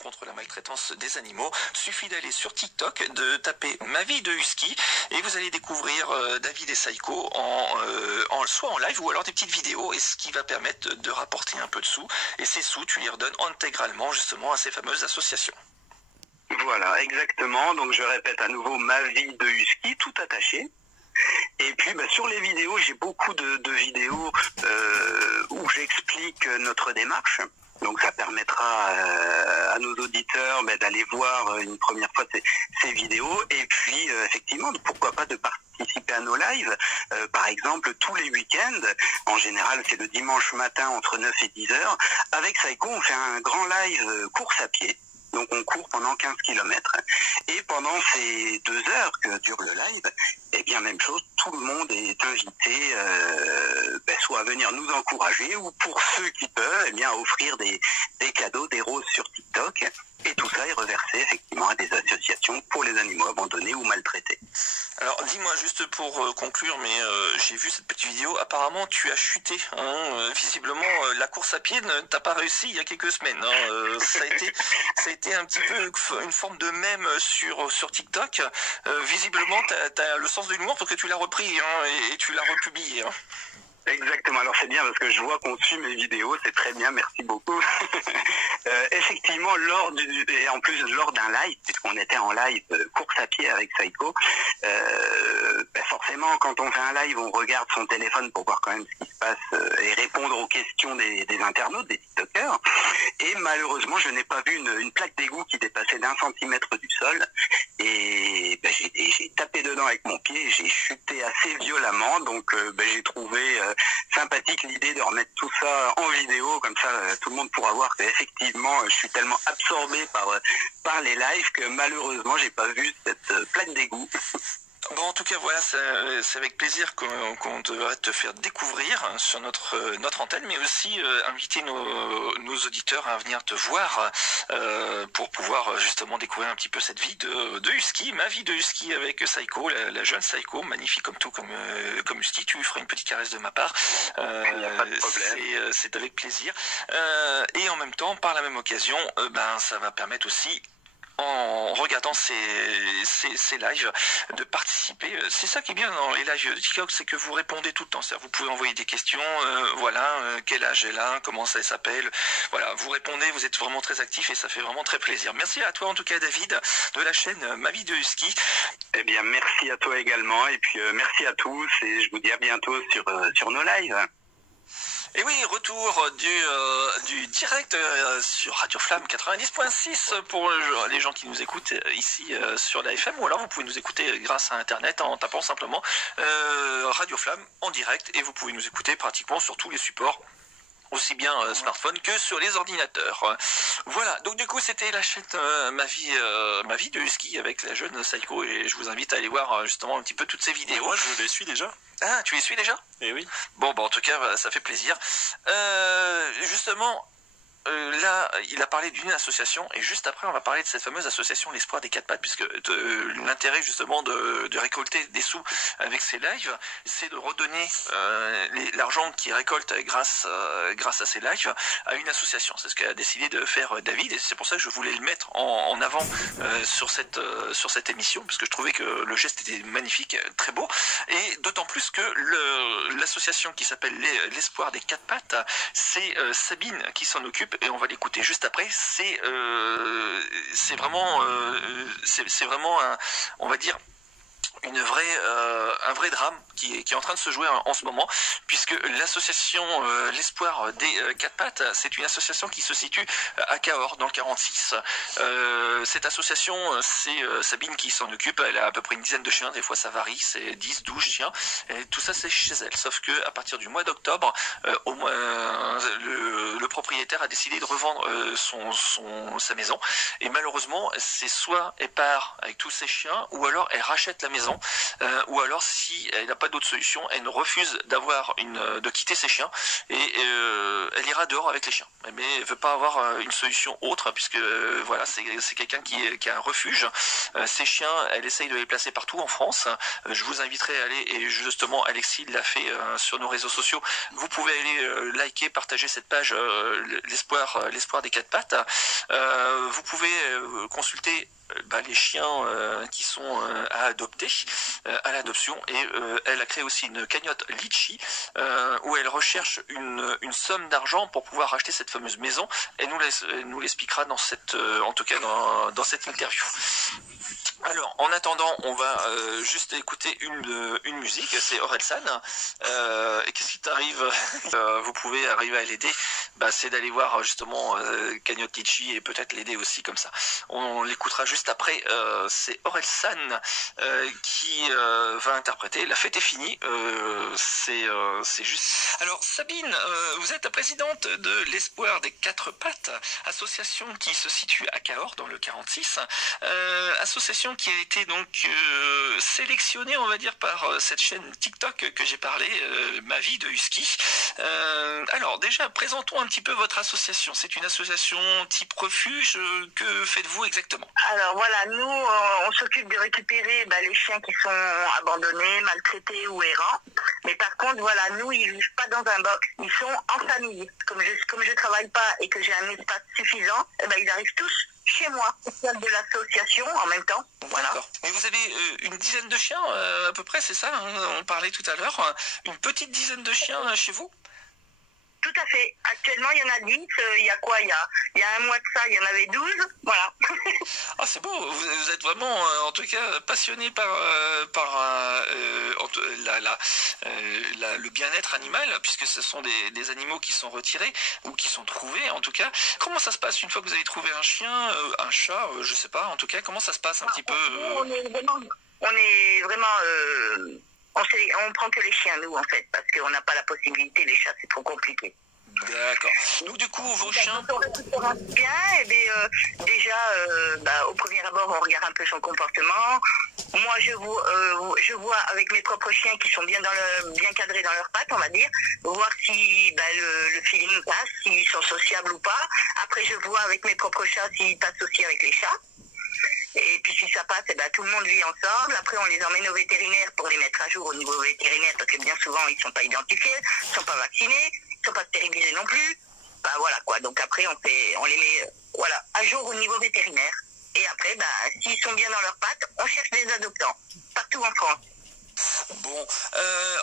Contre la maltraitance des animaux, suffit d'aller sur TikTok, de taper Ma vie de Husky et vous allez découvrir David et Saïko soit en live ou alors des petites vidéos, et ce qui va permettre de rapporter un peu de sous, et ces sous tu les redonnes intégralement justement à ces fameuses associations. Voilà, exactement. Donc je répète à nouveau Ma vie de Husky, tout attaché. Et puis sur les vidéos, j'ai beaucoup de vidéos où j'explique notre démarche. Donc ça permettra à nos auditeurs d'aller voir une première fois ces vidéos. Et puis effectivement, pourquoi pas de participer à nos lives. Par exemple, tous les week-ends, en général c'est le dimanche matin entre 9 et 10 heures, avec Saïko on fait un grand live course à pied. Donc on court pendant 15 km. Et pendant ces 2 heures que dure le live, eh bien même chose, tout le monde est invité soit à venir nous encourager, ou pour ceux qui peuvent, eh bien à offrir des cadeaux, des roses sur TikTok. Et tout ça est reversé effectivement à des associations pour les animaux abandonnés ou maltraités. Alors dis-moi juste pour conclure, mais j'ai vu cette petite vidéo, apparemment tu as chuté, hein, visiblement la course à pied ne t'a pas réussi il y a quelques semaines, hein, ça a été un petit peu une forme de mème sur TikTok, visiblement t'as le sens de l'humour parce que tu l'as repris, hein, et tu l'as republié. Hein. Exactement, alors c'est bien parce que je vois qu'on suit mes vidéos, c'est très bien, merci beaucoup. Effectivement, lors d'un live, puisqu'on était en live course à pied avec Saïko, forcément quand on fait un live, on regarde son téléphone pour voir quand même ce qui se passe et répondre aux questions des internautes, des TikTokers. Et malheureusement, je n'ai pas vu une plaque d'égout qui dépassait d'1 centimètre du sol. Et j'ai tapé dedans avec mon pied, j'ai chuté assez violemment, donc j'ai trouvé sympathique l'idée de remettre tout ça en vidéo, comme ça tout le monde pourra voir qu'effectivement je suis tellement absorbé par les lives que malheureusement j'ai pas vu cette plaque d'égout. Bon, en tout cas, voilà, c'est avec plaisir qu'on devrait te faire découvrir sur notre antenne, mais aussi inviter nos auditeurs à venir te voir pour pouvoir justement découvrir un petit peu cette vie de Husky, Ma vie de Husky avec Saïko, la jeune Saïko, magnifique comme tout, comme Husky. Tu lui feras une petite caresse de ma part. Il n'y a pas de problème. C'est avec plaisir. Et en même temps, par la même occasion, ça va permettre aussi, en regardant ces lives, de participer. C'est ça qui est bien dans les lives de TikTok, c'est que vous répondez tout le temps. C'est-à-dire, vous pouvez envoyer des questions, quel âge elle a, comment ça s'appelle, voilà, vous répondez, vous êtes vraiment très actifs et ça fait vraiment très plaisir. Merci à toi en tout cas, David, de la chaîne Ma vie de Husky. Eh bien merci à toi également, et puis merci à tous, et je vous dis à bientôt sur nos lives. Et oui, retour du direct sur Radio Flamme 90.6 pour les gens qui nous écoutent ici sur la FM, ou alors vous pouvez nous écouter grâce à Internet en tapant simplement Radio Flamme en direct, et vous pouvez nous écouter pratiquement sur tous les supports, aussi bien smartphone que sur les ordinateurs. Voilà, donc du coup c'était la chaîne Ma vie de Husky avec la jeune Saïko, et je vous invite à aller voir justement un petit peu toutes ces vidéos. Moi je les suis déjà. Ah, tu les suis déjà? Eh oui. Bon, en tout cas, ça fait plaisir. Justement, là, il a parlé d'une association, et juste après, on va parler de cette fameuse association L'Espoir des Quatre Pattes, puisque l'intérêt justement de récolter des sous avec ces lives, c'est de redonner l'argent qu'il récolte grâce à ces lives à une association. C'est ce qu'a décidé de faire David, et c'est pour ça que je voulais le mettre en avant sur cette émission, parce que je trouvais que le geste était magnifique, très beau, et d'autant plus que l'association qui s'appelle L'Espoir des Quatre Pattes, c'est Sabine qui s'en occupe, et on va l'écouter juste après. C'est vraiment on va dire un vrai drame qui est en train de se jouer en ce moment, puisque l'association L'Espoir des Quatre Pattes, c'est une association qui se situe à Cahors dans le 46. Cette association, c'est Sabine qui s'en occupe. Elle a à peu près une dizaine de chiens, des fois ça varie, c'est 10, 12 chiens, et tout ça c'est chez elle, sauf que à partir du mois d'octobre, le propriétaire a décidé de revendre sa maison, et malheureusement c'est soit elle part avec tous ses chiens, ou alors elle rachète la maison non. Ou alors si elle n'a pas d'autre solution, elle refuse de quitter ses chiens et elle ira dehors avec les chiens. Mais elle veut pas avoir une solution autre puisque voilà, c'est quelqu'un qui a un refuge. Ces chiens, elle essaye de les placer partout en France. Je vous inviterai à aller, et justement Alexis l'a fait sur nos réseaux sociaux. Vous pouvez aller liker, partager cette page l'espoir des quatre pattes. Vous pouvez consulter les chiens qui sont à adopter, à l'adoption, et elle a créé aussi une cagnotte Litchi où elle recherche une somme d'argent pour pouvoir racheter cette fameuse maison. Elle nous l'expliquera en tout cas dans cette interview. Alors, en attendant, on va juste écouter une musique, c'est Orelsan. Et qu'est-ce qui t'arrive vous pouvez arriver à l'aider, c'est d'aller voir justement Cagnotte Litchi et peut-être l'aider aussi comme ça. On l'écoutera juste après. C'est Orelsan qui va interpréter. La fête est finie. C'est juste. Alors, Sabine, vous êtes la présidente de l'Espoir des quatre pattes, association qui se situe à Cahors dans le 46. Association qui a été donc sélectionnée, on va dire, par cette chaîne TikTok que j'ai parlé, Ma vie de Husky. Alors déjà, présentons un petit peu votre association. C'est une association type refuge. Que faites-vous exactement? Alors voilà, nous, on s'occupe de récupérer les chiens qui sont abandonnés, maltraités ou errants. Mais par contre, voilà, nous, ils ne vivent pas dans un box. Ils sont en famille. Comme je travaille pas et que j'ai un espace suffisant, ils arrivent tous chez moi, au sein de l'association en même temps. Voilà. D'accord. Et vous avez une dizaine de chiens à peu près, c'est ça, hein, on parlait tout à l'heure. Une petite dizaine de chiens chez vous? Tout à fait. Actuellement, il y en a 10. Il y a quoi? Il y a un mois de ça, il y en avait 12. Voilà. Ah, c'est beau. Vous êtes vraiment, en tout cas, passionné par le bien-être animal, puisque ce sont des animaux qui sont retirés ou qui sont trouvés, en tout cas. Comment ça se passe une fois que vous avez trouvé un chien, un chat, je sais pas, en tout cas, comment ça se passe un petit peu On est vraiment on prend que les chiens, nous, en fait, parce qu'on n'a pas la possibilité, les chats, c'est trop compliqué. D'accord. Donc, du coup, vos chiens... Bien, déjà, au premier abord, on regarde un peu son comportement. Moi, je vois avec mes propres chiens qui sont bien cadrés dans leurs pattes, on va dire, voir si le feeling passe, s'ils sont sociables ou pas. Après, je vois avec mes propres chats s'ils passent aussi avec les chats. Et puis si ça passe, tout le monde vit ensemble. Après, on les emmène au vétérinaire pour les mettre à jour au niveau vétérinaire, parce que bien souvent, ils ne sont pas identifiés, ils ne sont pas vaccinés, ils ne sont pas stérilisés non plus. Voilà quoi. Donc après, on les met à jour au niveau vétérinaire. Et après, s'ils sont bien dans leurs pattes, on cherche des adoptants, partout en France. Bon,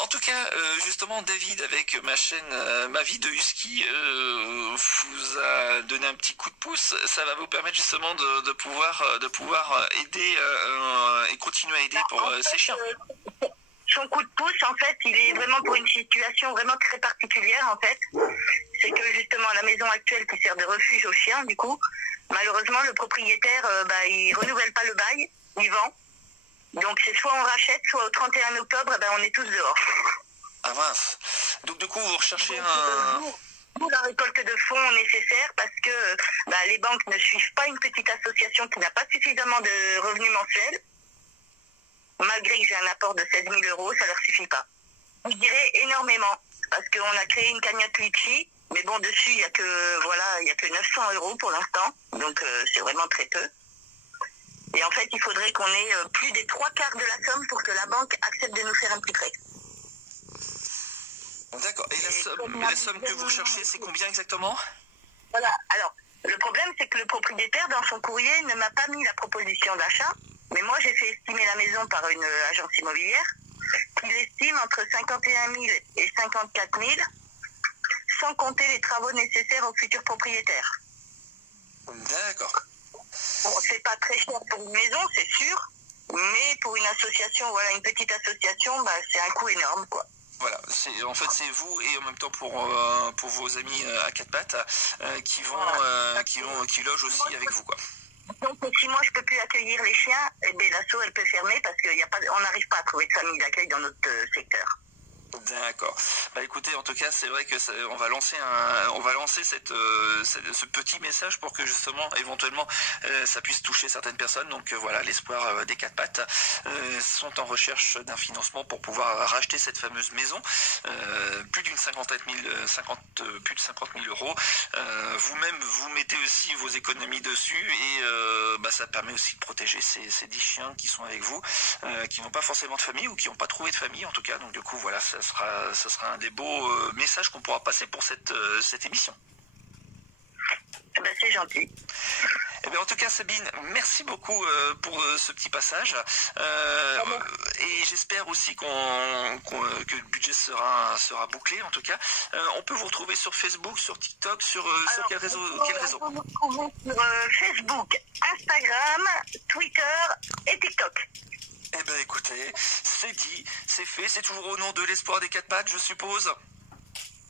en tout cas, justement, David, avec ma chaîne Ma vie de Husky, vous a donné un petit coup de pouce. Ça va vous permettre justement de pouvoir aider et continuer à aider pour ces chiens. Son coup de pouce, en fait, il est vraiment pour une situation vraiment très particulière, en fait. C'est que justement, la maison actuelle qui sert de refuge aux chiens, du coup, malheureusement, le propriétaire, il renouvelle pas le bail, il vend. Donc c'est soit on rachète, soit au 31 octobre, on est tous dehors. Ah mince. Donc du coup, vous recherchez Nous, la récolte de fonds nécessaire parce que les banques ne suivent pas une petite association qui n'a pas suffisamment de revenus mensuels. Malgré que j'ai un apport de 16 000 euros, ça leur suffit pas. Je dirais énormément parce qu'on a créé une cagnotte Litchi, mais bon, dessus, il y a que 900 euros pour l'instant. Donc c'est vraiment très peu. Et en fait, il faudrait qu'on ait plus des 3/4 de la somme pour que la banque accepte de nous faire un petit prêt. D'accord. Et la somme que vous recherchez, c'est combien exactement? Voilà. Alors, le problème, c'est que le propriétaire, dans son courrier, ne m'a pas mis la proposition d'achat. Mais moi, j'ai fait estimer la maison par une agence immobilière qui l'estime entre 51 000 et 54 000, sans compter les travaux nécessaires au futur propriétaire. D'accord. Bon, c'est pas très cher pour une maison, c'est sûr, mais pour une association, une petite association, c'est un coût énorme, quoi. Voilà, en fait c'est vous et en même temps pour vos amis à quatre pattes qui logent aussi avec vous, quoi. Donc si moi je peux plus accueillir les chiens, l'asso elle peut fermer parce qu'on n'arrive pas à trouver de famille d'accueil dans notre secteur. D'accord. Bah écoutez, en tout cas, c'est vrai que on va lancer ce petit message pour que justement, éventuellement, ça puisse toucher certaines personnes. Donc voilà, l'espoir des quatre pattes sont en recherche d'un financement pour pouvoir racheter cette fameuse maison, plus d'une plus de 50 000 euros. Vous-même, vous mettez aussi vos économies dessus et ça permet aussi de protéger ces 10 chiens qui sont avec vous, qui n'ont pas forcément de famille ou qui n'ont pas trouvé de famille en tout cas. Donc du coup, voilà, ça sera un des beaux messages qu'on pourra passer pour cette émission. Ben, c'est gentil. Eh bien, en tout cas, Sabine, merci beaucoup pour ce petit passage. Et j'espère aussi que le budget sera bouclé, en tout cas. On peut vous retrouver sur Facebook, sur TikTok, sur quel réseau? On peut vous retrouver sur Facebook, Instagram, Twitter et TikTok. Eh bien, écoutez, c'est dit, c'est fait. C'est toujours au nom de l'espoir des quatre pattes, je suppose.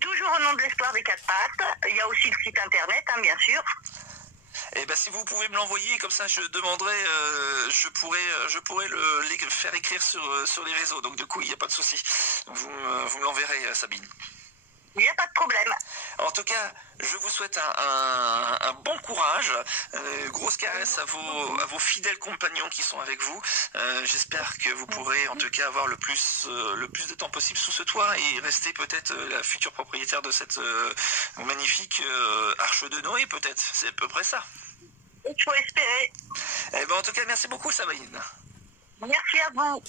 Toujours au nom de l'espoir des quatre pattes. Il y a aussi le site internet, hein, bien sûr. Eh ben, si vous pouvez me l'envoyer, comme ça je demanderai, je pourrais les faire écrire sur les réseaux. Donc du coup, il n'y a pas de souci. Vous me l'enverrez, Sabine. Il n'y a pas de problème. En tout cas, je vous souhaite un bon courage, grosse caresse à vos fidèles compagnons qui sont avec vous. J'espère que vous pourrez en tout cas avoir le plus de temps possible sous ce toit et rester peut-être la future propriétaire de cette magnifique arche de Noé, peut-être. C'est à peu près ça. Il faut espérer. Eh ben, en tout cas, merci beaucoup, Sabine. Merci à vous.